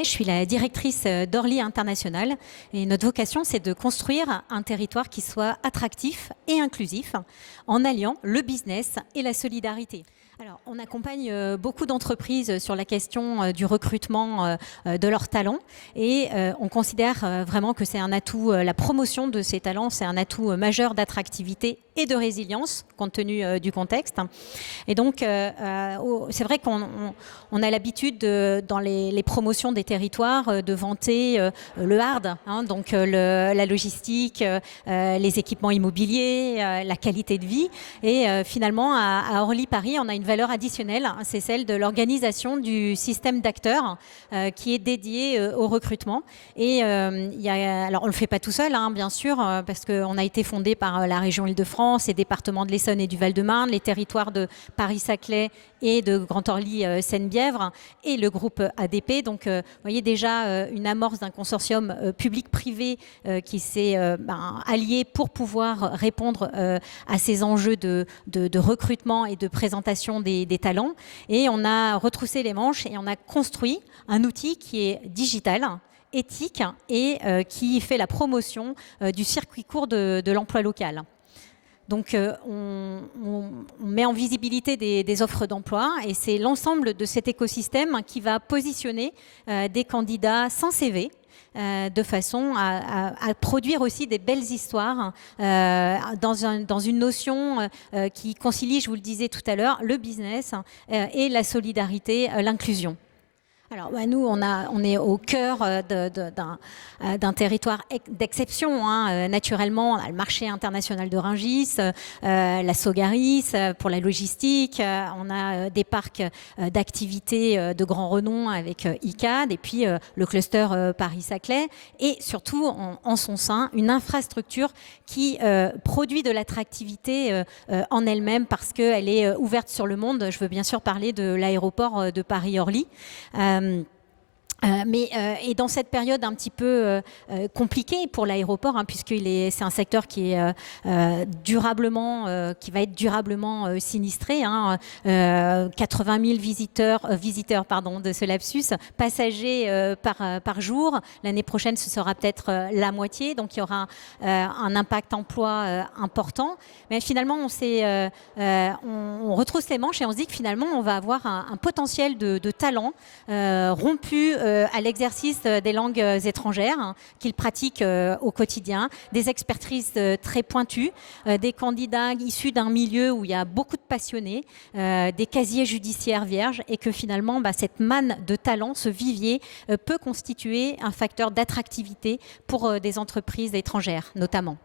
Olivier, je suis la directrice d'Orly International et notre vocation, c'est de construire un territoire qui soit attractif et inclusif en alliant le business et la solidarité. Alors, on accompagne beaucoup d'entreprises sur la question du recrutement de leurs talents et on considère vraiment que c'est un atout, la promotion de ces talents, c'est un atout majeur d'attractivité et de résilience compte tenu du contexte. Et donc, c'est vrai qu'on a l'habitude dans les promotions des territoires de vanter le hard, hein, donc la logistique, les équipements immobiliers, la qualité de vie. Et finalement, à Orly-Paris, on a une valeur additionnelle, hein, c'est celle de l'organisation du système d'acteurs qui est dédié au recrutement. Et alors, on ne le fait pas tout seul, hein, bien sûr, parce qu'on a été fondé par la région Île-de-France, les départements de l'Essonne et du Val-de-Marne, les territoires de Paris-Saclay et de Grand Orly Seine-Bièvre et le groupe ADP. Donc, vous voyez déjà une amorce d'un consortium public-privé qui s'est allié pour pouvoir répondre à ces enjeux de recrutement et de présentation des talents. Et on a retroussé les manches et on a construit un outil qui est digital, éthique et qui fait la promotion du circuit court de l'emploi local. Donc, on met en visibilité des offres d'emploi et c'est l'ensemble de cet écosystème qui va positionner des candidats sans CV de façon à produire aussi des belles histoires dans une notion qui concilie, je vous le disais tout à l'heure, le business et la solidarité, l'inclusion. Alors, nous, on est au cœur d'un territoire d'exception. Hein. Naturellement, on a le marché international de Rungis, la Sogaris pour la logistique. On a des parcs d'activités de grand renom avec ICAD et puis le cluster Paris-Saclay. Et surtout, en son sein, une infrastructure qui produit de l'attractivité en elle-même parce qu'elle est ouverte sur le monde. Je veux bien sûr parler de l'aéroport de Paris-Orly. Et dans cette période un petit peu compliquée pour l'aéroport, hein, c'est un secteur qui est qui va être durablement sinistré. Hein, 80 000 visiteurs de ce lapsus, passagers par jour. L'année prochaine, ce sera peut-être la moitié, donc il y aura un impact emploi important. Mais finalement, on retrousse les manches et on se dit que finalement, on va avoir un potentiel de talent rompu à l'exercice des langues étrangères hein, qu'ils pratiquent au quotidien, des expertises très pointues, des candidats issus d'un milieu où il y a beaucoup de passionnés, des casiers judiciaires vierges et que finalement cette manne de talent, ce vivier peut constituer un facteur d'attractivité pour des entreprises étrangères notamment.